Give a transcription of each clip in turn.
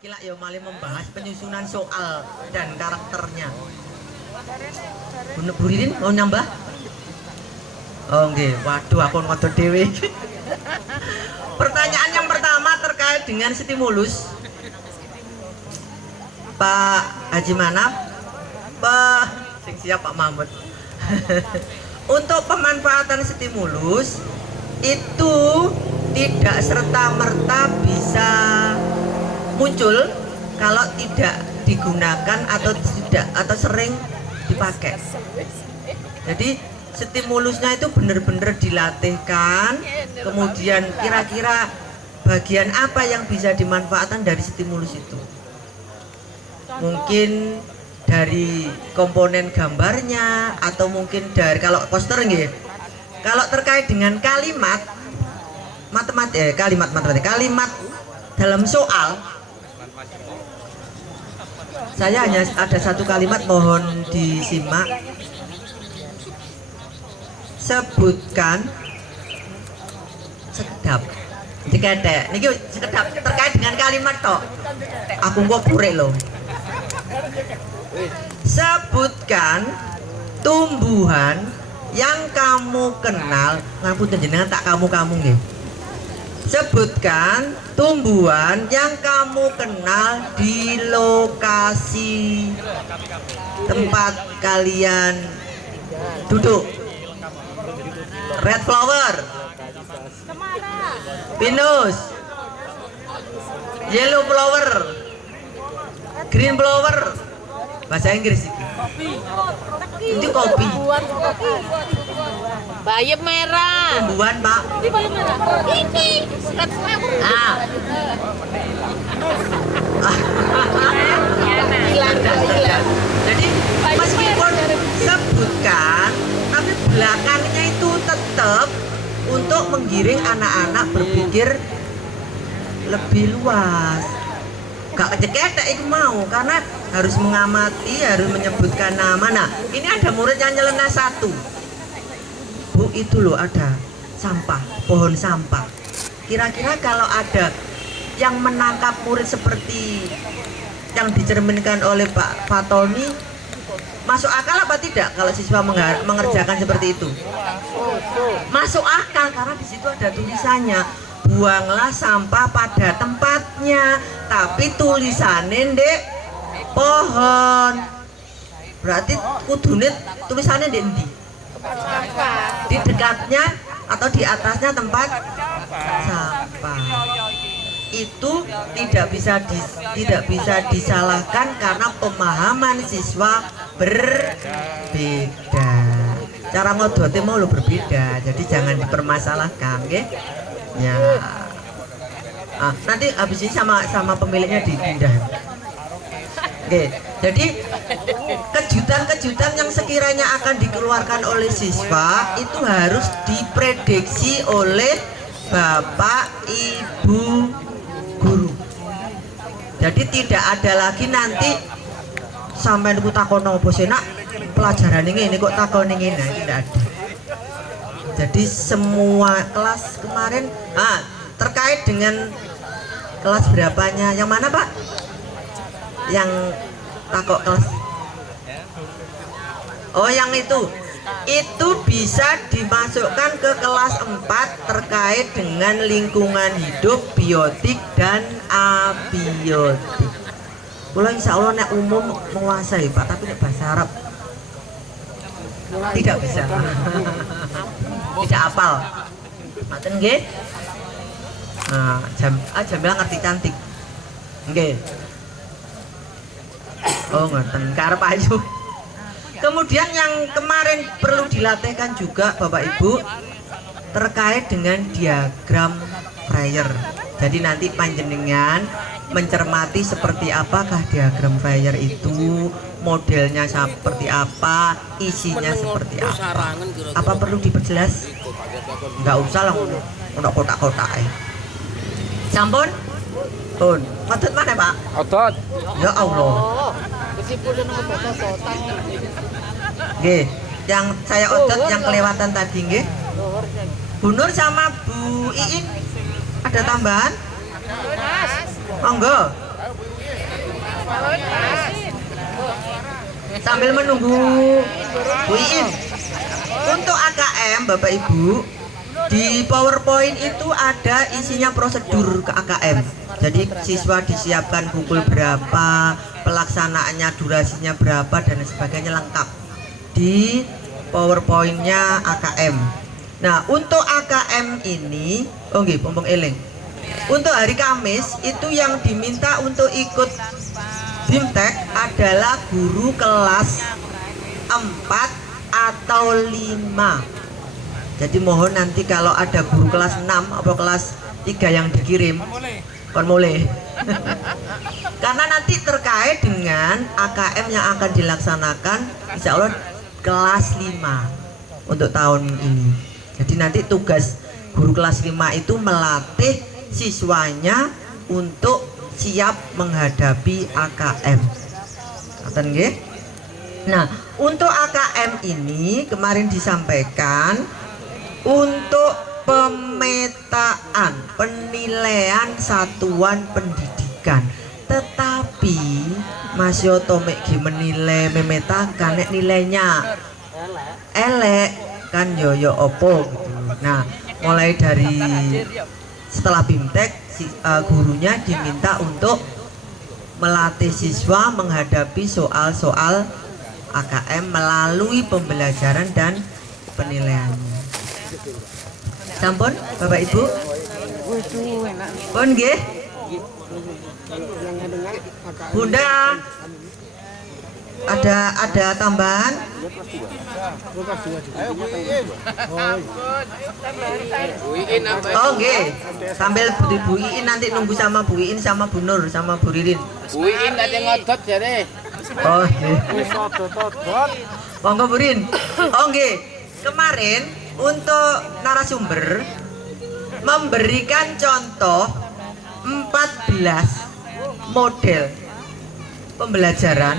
iki lak ya malah membahas penyusunan soal dan karakternya. Bu Ririn mau nambah? Oh nggih, waduh aku ngotot dhewe. Pertanyaan yang pertama terkait dengan stimulus. Pak Haji Manaf, Pak sing siap Pak Mahmud. Untuk pemanfaatan stimulus itu tidak serta-merta bisa muncul kalau tidak digunakan atau tidak atau sering dipakai. Jadi stimulusnya itu benar-benar dilatihkan, kemudian kira-kira bagian apa yang bisa dimanfaatkan dari stimulus itu. Mungkin dari komponen gambarnya atau mungkin dari kalau poster nggih. Kalau terkait dengan kalimat kalimat dalam soal, saya hanya ada satu kalimat, mohon disimak. Sebutkan sekedap. Dikete niki sekedap terkait dengan kalimat tok. Aku kok purek loh. Sebutkan tumbuhan yang kamu kenal. Ngapunten jenengan tak kamu nggih. Sebutkan tumbuhan yang kamu kenal di lokasi tempat kalian duduk. Red flower, pinus, yellow flower, green flower, bahasa Inggris itu kopi. Bayam merah. Tumbuhan Pak. Ini bayam merah. Ini red flower. Hilang. Jadi meskipun sebutkan, tapi belakangnya itu tetap untuk menggiring anak-anak berpikir lebih luas. Gak keceketek itu mau, karena harus mengamati, harus menyebutkan nama. Nah, ini ada murid yang nyeleneh satu. Bu, itu loh ada sampah, pohon sampah. Kira-kira kalau ada yang menangkap murid seperti yang dicerminkan oleh Pak Tony, masuk akal apa tidak kalau siswa mengerjakan seperti itu? Masuk akal, karena di situ ada tulisannya, buanglah sampah pada tempatnya, tapi tulisannya ndek pohon. Berarti kudune tulisannya ndek ndi? Di dekatnya atau di atasnya tempat sampah. Itu tidak bisa disalahkan karena pemahaman siswa berbeda. Cara ngodote mau lo berbeda, jadi jangan dipermasalahkan, oke? Ya. Nanti habis ini sama pemiliknya dipindah. Oke, jadi kejutan-kejutan yang sekiranya akan dikeluarkan oleh siswa itu harus diprediksi oleh Bapak Ibu guru. Jadi tidak ada lagi nanti sampai aku takon opo senak pelajaran ini kok takon ini, nah tidak ada. Jadi semua kelas kemarin terkait dengan kelas berapanya, yang mana Pak? Yang takok kelas, oh yang itu bisa dimasukkan ke kelas 4 terkait dengan lingkungan hidup, biotik dan abiotik. Kula insya Allah nek umum menguasai Pak, tapi nek bahasa Arab tidak bisa. Tidak hafal. Maten nggih? Nah, Jamila ngerti cantik. Nggih. Oh ngeten, karep ayu. Kemudian yang kemarin perlu dilatihkan juga Bapak Ibu terkait dengan diagram Freyer. Jadi nanti panjenengan mencermati seperti apakah diagram Freyer itu, modelnya seperti apa, isinya seperti apa. Apa perlu diperjelas? Enggak usah lah, untuk kotak-kotak. Sampun? Pun. Otot mana Pak? Otot. Ya Allah. Nggih, yang saya otot yang kelewatan tadi nggih. Bu Nur sama Bu Iin ada tambahan? Monggo. Sambil menunggu Bu Iin, untuk AKM Bapak Ibu, di PowerPoint itu ada isinya prosedur ke AKM. Jadi siswa disiapkan pukul berapa, pelaksanaannya durasinya berapa dan sebagainya lengkap di PowerPoint-nya AKM. Nah, untuk AKM ini, oh nggih, pompong eling. Untuk hari Kamis itu yang diminta untuk ikut BIMTEK adalah guru kelas 4 atau 5. Jadi mohon nanti kalau ada guru kelas 6 atau kelas 3 yang dikirim kon mulai. Karena nanti terkait dengan AKM yang akan dilaksanakan insya Allah kelas 5 untuk tahun ini. Jadi nanti tugas guru kelas 5 itu melatih siswanya untuk siap menghadapi AKM. Ngoten nggih? Nah, untuk AKM ini kemarin disampaikan untuk pemetaan, penilaian satuan pendidikan. Tetapi Mas Yoto menilai, memetakan nilainya elek kan yo opo gitu. Nah, mulai dari setelah BIMTEK gurunya diminta untuk melatih siswa menghadapi soal-soal AKM melalui pembelajaran dan penilaiannya. Sampun Bapak Ibu? Pun nggih? Bunda ada tambahan? Oh nggih. Sambil Bu Iin nanti nunggu sama Bu Iin sama Bu Nur sama Bu Ririn. Bu Iin ada ngodot jare. Oh nggih. Monggo Bu Rin. Oh nggih. Kemarin untuk narasumber memberikan contoh 14 model pembelajaran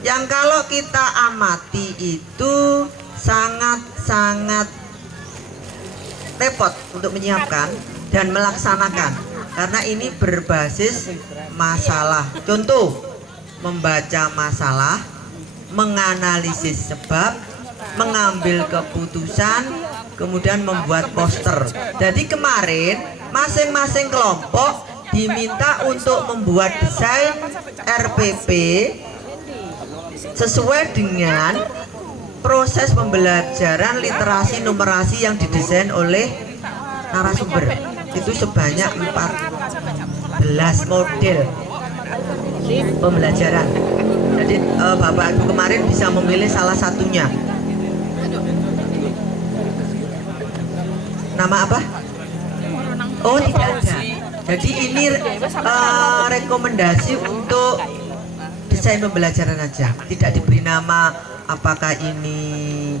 yang kalau kita amati itu sangat-sangat repot untuk menyiapkan dan melaksanakan karena ini berbasis masalah. Contoh, membaca masalah, menganalisis sebab, mengambil keputusan, kemudian membuat poster. Jadi kemarin masing-masing kelompok diminta untuk membuat desain RPP sesuai dengan proses pembelajaran literasi numerasi yang didesain oleh narasumber. Itu sebanyak 14 model pembelajaran. Jadi Bapak Ibu kemarin bisa memilih salah satunya. Nama apa? Oh tidak ada. Jadi ini rekomendasi untuk desain pembelajaran aja. Tidak diberi nama apakah ini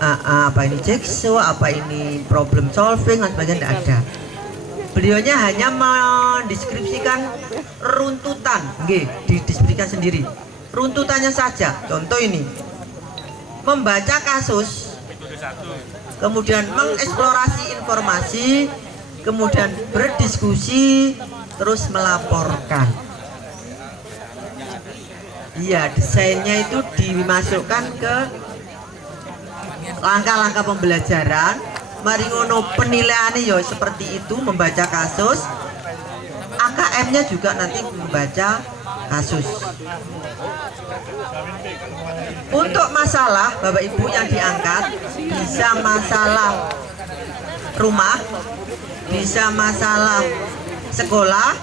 apa ini jigsaw, apa ini problem solving, dan sebagainya tidak ada. Beliaunya hanya mendeskripsikan runtutan, dideskripsikan sendiri. Runtutannya saja. Contoh ini, membaca kasus, kemudian mengeksplorasi informasi, kemudian berdiskusi, terus melaporkan. Iya, desainnya itu dimasukkan ke langkah-langkah pembelajaran. Mari ngono penilaiannya ya seperti itu, membaca kasus. AKM-nya juga nanti membaca kasus. Untuk masalah Bapak Ibu yang diangkat bisa masalah rumah, bisa masalah sekolah,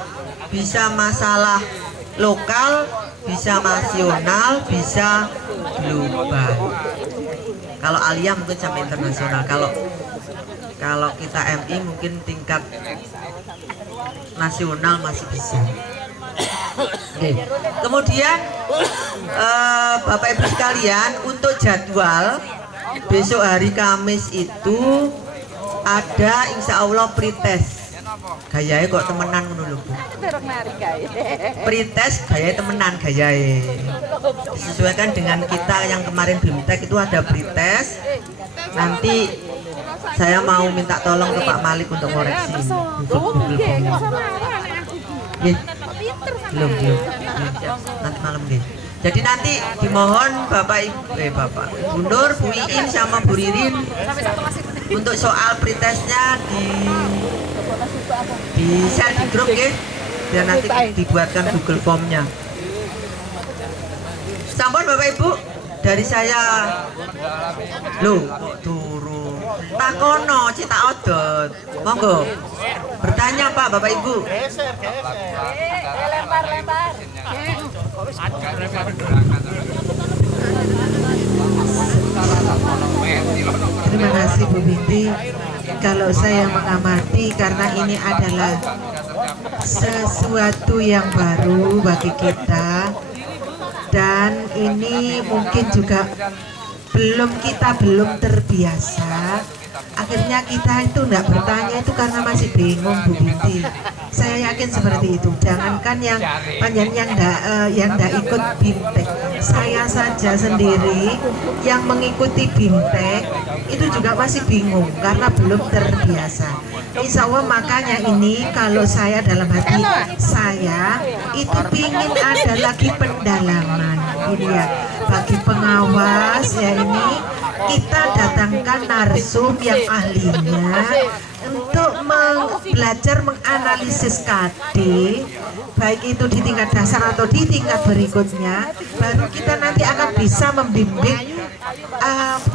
bisa masalah lokal, bisa nasional, bisa global. Kalau Alia mungkin sampai internasional. Kalau kita MI mungkin tingkat nasional masih bisa. Oke. Kemudian Bapak Ibu sekalian, untuk jadwal besok hari Kamis itu ada insya Allah pretest. Gayanya kok temenan menurut Bu. Pretest gaya temenan gayanya. Disesuaikan dengan kita yang kemarin BIMTEK itu ada pretest. Nanti saya mau minta tolong ke Pak Malik untuk koreksi untuk Google Form. Belum. Nanti malam deh. Jadi nanti dimohon Bapak Bu Nur, Bu Iin sama Bu Ririn untuk soal pretestnya di share di grup ya, biar nanti dibuatkan Google Formnya. Sampun Bapak Ibu, dari saya loh kok turu takono cita odot, monggo bertanya Pak Bapak Ibu. Lempar. Terima kasih Bu Binti. Kalau saya mengamati, karena ini adalah sesuatu yang baru bagi kita, dan ini mungkin juga belum terbiasa. Akhirnya kita itu enggak bertanya itu karena masih bingung Bu Binti. Saya yakin seperti itu. Jangankan yang panjang yang ndak ikut BIMTEK, saya saja sendiri yang mengikuti BIMTEK itu juga masih bingung karena belum terbiasa. Insya Allah makanya ini kalau saya dalam hati saya itu pingin ada lagi pendalaman ini ya bagi pengawas ya, ini kita datangkan narsum yang ahlinya untuk belajar menganalisis KD, baik itu di tingkat dasar atau di tingkat berikutnya, baru kita nanti akan bisa membimbing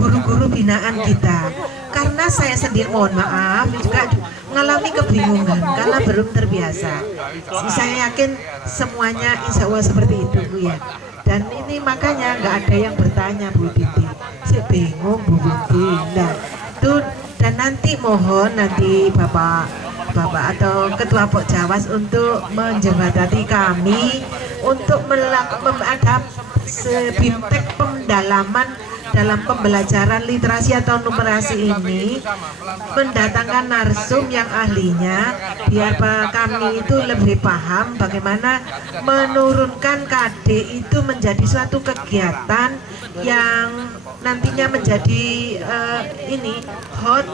guru-guru binaan kita. Karena saya sendiri mohon maaf juga mengalami kebingungan karena belum terbiasa. Saya yakin semuanya insya Allah seperti itu Bu ya. Dan ini makanya nggak ada yang bertanya Bu Binti. Saya bingung Bu Binti. Nah itu, dan nanti mohon nanti Bapak atau Ketua Pokjawas untuk menjembatani kami untuk melakukan BIMTEK pendalaman dalam pembelajaran literasi atau numerasi ini, mendatangkan narsum yang ahlinya biar kami itu lebih paham bagaimana menurunkan KD itu menjadi suatu kegiatan yang nantinya menjadi ini hot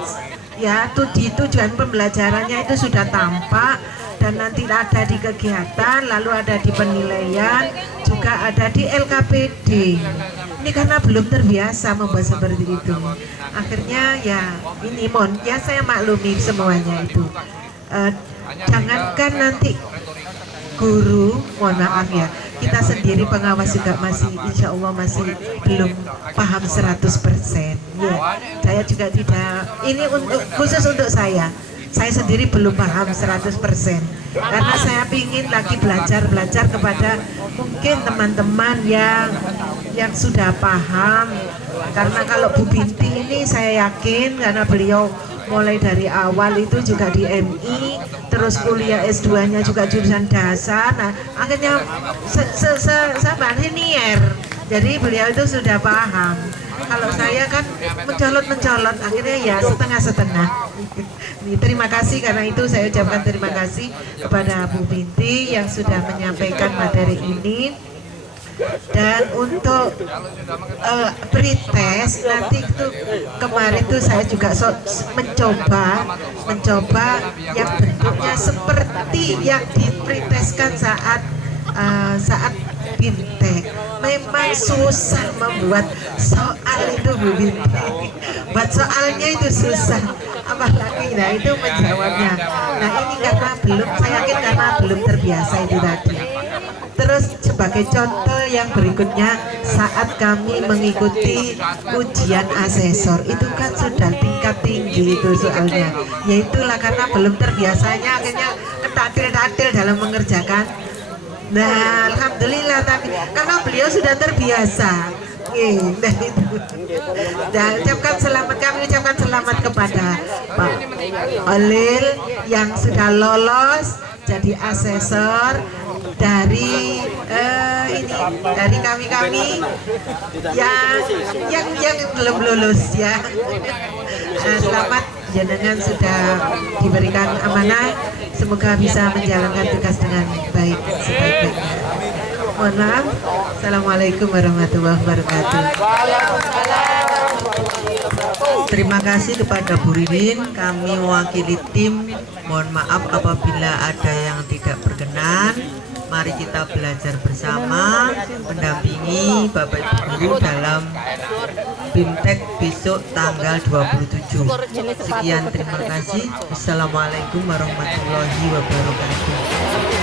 ya, tujuan pembelajarannya itu sudah tampak dan nanti ada di kegiatan, lalu ada di penilaian, juga ada di LKPD. Ini karena belum terbiasa membuat seperti itu. Akhirnya ya ini ya saya maklumi semuanya itu. Jangankan nanti guru, mohon maaf ya, kita sendiri pengawas juga masih insya Allah masih belum paham 100%. Ya, saya juga tidak, ini khusus untuk saya sendiri belum paham 100%, karena saya ingin lagi belajar kepada mungkin teman-teman yang sudah paham. Karena kalau Bu Binti ini saya yakin karena beliau mulai dari awal itu juga di MI, terus kuliah S2 nya juga jurusan dasar. Nah akhirnya sahabat senior, jadi beliau itu sudah paham. Kalau saya kan mencolot, akhirnya ya setengah-setengah. Terima kasih, karena itu saya ucapkan terima kasih kepada Bu Binti yang sudah menyampaikan materi ini. Dan untuk pretest nanti itu kemarin tuh saya juga mencoba yang bentuknya seperti yang dipreteskan saat BIMTEK. Memang susah membuat soal itu Bu Binti. Buat soalnya itu susah, apalagi nah itu menjawabnya. Nah ini karena saya yakin karena belum terbiasa itu tadi. Terus sebagai contoh yang berikutnya, saat kami mengikuti ujian asesor itu kan sudah tingkat tinggi itu soalnya. Yaitulah karena belum terbiasanya akhirnya ketatil-tatil dalam mengerjakan. Nah alhamdulillah, tapi karena beliau sudah terbiasa. Nah itu. Dan kami ucapkan selamat kepada Pak Olil yang sudah lolos jadi asesor dari dari kami yang belum lulus ya. Selamat, jenengan sudah diberikan amanah, semoga bisa menjalankan tugas dengan baik sebaik-baiknya. Mohon maaf. Assalamualaikum warahmatullahi wabarakatuh. Terima kasih kepada Bu Ririn. Kami mewakili tim mohon maaf apabila ada yang tidak berkenan. Mari kita belajar bersama, mendampingi Bapak Ibu Guru dalam BIMTEK besok tanggal 27. Sekian, terima kasih. Assalamualaikum warahmatullahi wabarakatuh.